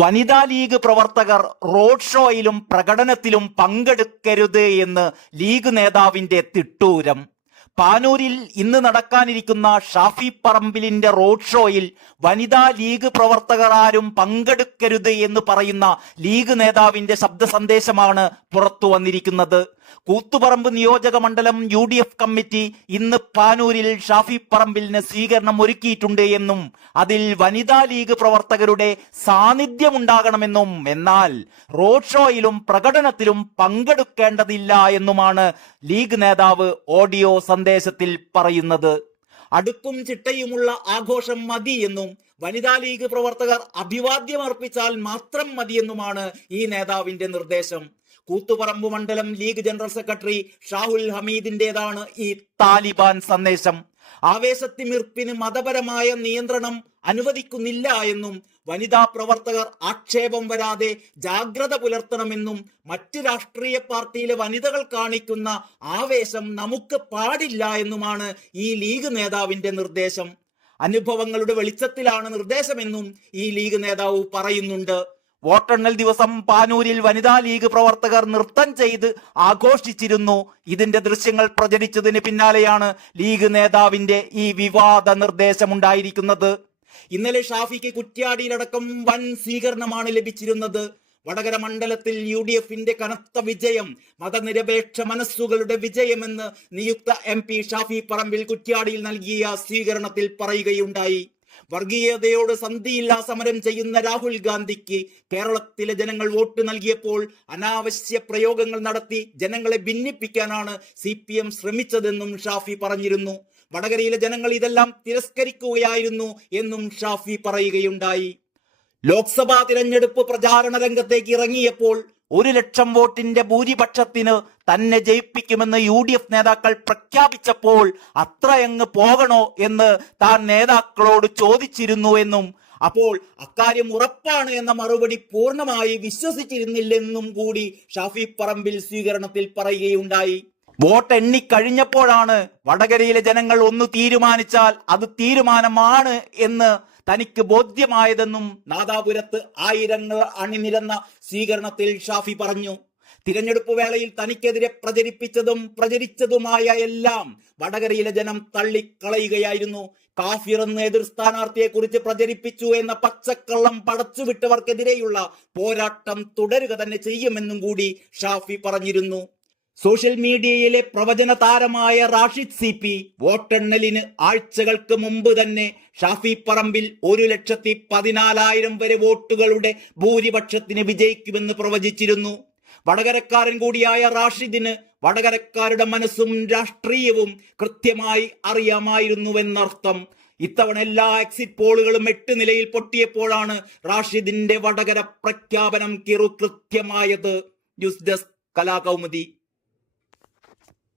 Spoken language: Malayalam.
വനിതാ ലീഗ് പ്രവർത്തകർ റോഡ് ഷോയിലും പ്രകടനത്തിലും പങ്കെടുക്കരുത് എന്ന് ലീഗ് നേതാവിന്റെ തിട്ടൂരം. പാനൂരിൽ ഇന്ന് നടക്കാനിരിക്കുന്ന ഷാഫി പറമ്പിലിന്റെ റോഡ് ഷോയിൽ വനിതാ ലീഗ് പ്രവർത്തകർ ആരും പങ്കെടുക്കരുത് എന്ന് പറയുന്ന ലീഗ് നേതാവിന്റെ ശബ്ദ സന്ദേശമാണ് പുറത്തു വന്നിരിക്കുന്നത്. കൂത്തുപറമ്പ് നിയോജക മണ്ഡലം UDF കമ്മിറ്റി ഇന്ന് പാനൂരിൽ ഷാഫി പറമ്പിലിന് സ്വീകരണം ഒരുക്കിയിട്ടുണ്ട് എന്നും അതിൽ വനിതാ ലീഗ് പ്രവർത്തകരുടെ സാന്നിധ്യമുണ്ടാകണമെന്നും എന്നാൽ റോഡ് ഷോയിലും പ്രകടനത്തിലും പങ്കെടുക്കേണ്ടതില്ല എന്നുമാണ് ലീഗ് നേതാവ് ഓഡിയോ സന്ദേശത്തിൽ പറയുന്നത്. അടുക്കും ചിട്ടയുമുള്ള ആഘോഷം മതി എന്നും വനിതാ ലീഗ് പ്രവർത്തകർ അഭിവാദ്യമർപ്പിച്ചാൽ മാത്രം മതിയെന്നുമാണ് ഈ നേതാവിന്റെ നിർദ്ദേശം. കൂത്തുപറമ്പ് മണ്ഡലം ലീഗ് ജനറൽ സെക്രട്ടറി ഷാഹുൽ ഹമീദിന്റേതാണ് ഈ താലിബാൻ സന്ദേശം. ആവേശത്തിമിർപ്പിന് മതപരമായ നിയന്ത്രണം അനുവദിക്കുന്നില്ല എന്നും വനിതാ പ്രവർത്തകർ ആക്ഷേപം വരാതെ ജാഗ്രത പുലർത്തണമെന്നും മറ്റ് രാഷ്ട്രീയ പാർട്ടിയിലെ വനിതകൾ കാണിക്കുന്ന ആവേശം നമുക്ക് പാടില്ല എന്നുമാണ് ഈ ലീഗ് നേതാവിന്റെ നിർദ്ദേശം. അനുഭവങ്ങളുടെ വെളിച്ചത്തിലാണ് നിർദ്ദേശമെന്നും ഈ ലീഗ് നേതാവ് പറയുന്നുണ്ട്. വോട്ടെണ്ണൽ ദിവസം പാനൂരിൽ വനിതാ ലീഗ് പ്രവർത്തകർ നൃത്തം ചെയ്ത് ആഘോഷിച്ചിരുന്നു. ഇതിന്റെ ദൃശ്യങ്ങൾ പ്രചരിച്ചതിന് പിന്നാലെയാണ് ലീഗ് നേതാവിന്റെ ഈ വിവാദ നിർദ്ദേശമുണ്ടായിരിക്കുന്നത്. ഇന്നലെ ഷാഫിക്ക് കുറ്റ്യാടിയിലടക്കം വൻ സ്വീകരണമാണ് ലഭിച്ചിരുന്നത്. വടകര മണ്ഡലത്തിൽ UDFന്റെ കനത്ത വിജയം മതനിരപേക്ഷ മനസ്സുകളുടെ വിജയമെന്ന് നിയുക്ത MP ഷാഫി പറമ്പിൽ കുറ്റ്യാടിയിൽ നൽകിയ സ്വീകരണത്തിൽ പറയുകയുണ്ടായി. വർഗീയതയോട് സന്ധിയില്ലാ സമരം ചെയ്യുന്ന രാഹുൽ ഗാന്ധിക്ക് കേരളത്തിലെ ജനങ്ങൾ വോട്ട് നൽകിയപ്പോൾ അനാവശ്യ പ്രയോഗങ്ങൾ നടത്തി ജനങ്ങളെ ഭിന്നിപ്പിക്കാനാണ് CPM ശ്രമിച്ചതെന്നും ഷാഫി പറഞ്ഞിരുന്നു. വടകരയിലെ ജനങ്ങൾ ഇതെല്ലാം തിരസ്കരിക്കുകയായിരുന്നു എന്നും ഷാഫി പറയുകയുണ്ടായി. ലോക്സഭാ തിരഞ്ഞെടുപ്പ് പ്രചാരണ രംഗത്തേക്ക് ഇറങ്ങിയപ്പോൾ 1,00,000 വോട്ടിന്റെ ഭൂരിപക്ഷത്തിന് തന്നെ ജയിപ്പിക്കുമെന്ന് UDF നേതാക്കൾ പ്രഖ്യാപിച്ചപ്പോൾ അത്രയങ്ങ് പോകണോ എന്ന് താൻ നേതാക്കളോട് ചോദിച്ചിരുന്നു എന്നും അപ്പോൾ അക്കാര്യം ഉറപ്പാണ് എന്ന മറുപടി പൂർണ്ണമായി വിശ്വസിച്ചിരുന്നില്ലെന്നും കൂടി ഷാഫി പറമ്പിൽ സ്വീകരണത്തിൽ പറയുകയുണ്ടായി. വോട്ട് എണ്ണിക്കഴിഞ്ഞപ്പോഴാണ് വടകരയിലെ ജനങ്ങൾ ഒന്ന് തീരുമാനിച്ചാൽ അത് തീരുമാനമാണ് എന്ന് തനിക്ക് ബോധ്യമായതെന്നും നാദാപുരത്ത് ആയിരങ്ങൾ അണിനിരന്ന സ്വീകരണത്തിൽ ഷാഫി പറഞ്ഞു. തിരഞ്ഞെടുപ്പ് വേളയിൽ തനിക്കെതിരെ പ്രചരിച്ചതുമായ എല്ലാം വടകരയിലെ ജനം തള്ളിക്കളയുകയായിരുന്നു. കാഫിർ എന്ന എതിർ സ്ഥാനാർത്ഥിയെ കുറിച്ച് പ്രചരിപ്പിച്ചു എന്ന പച്ചക്കള്ളം പടച്ചുവിട്ടവർക്കെതിരെയുള്ള പോരാട്ടം തുടരുക തന്നെ ചെയ്യുമെന്നും കൂടി ഷാഫി പറഞ്ഞിരുന്നു. സോഷ്യൽ മീഡിയയിലെ പ്രവചന താരമായ റാഷിദ് CP വോട്ടെണ്ണലിന് ആഴ്ചകൾക്ക് മുമ്പ് തന്നെ ഷാഫി പറമ്പിൽ 1,14,000 വരെ വോട്ടുകളുടെ ഭൂരിപക്ഷത്തിന് വിജയിക്കുമെന്ന് പ്രവചിച്ചിരുന്നു. വടകരക്കാരൻ കൂടിയായ റാഷിദിന് വടകരക്കാരുടെ മനസ്സും രാഷ്ട്രീയവും കൃത്യമായി അറിയാമായിരുന്നുവെന്നർത്ഥം. ഇത്തവണ എല്ലാ എക്സിറ്റ് പോളുകളും 8 നിലയിൽ പൊട്ടിയപ്പോഴാണ് റാഷിദിന്റെ വടകര പ്രഖ്യാപനം കൃത്യമായത്. News desk Kalakaumudi.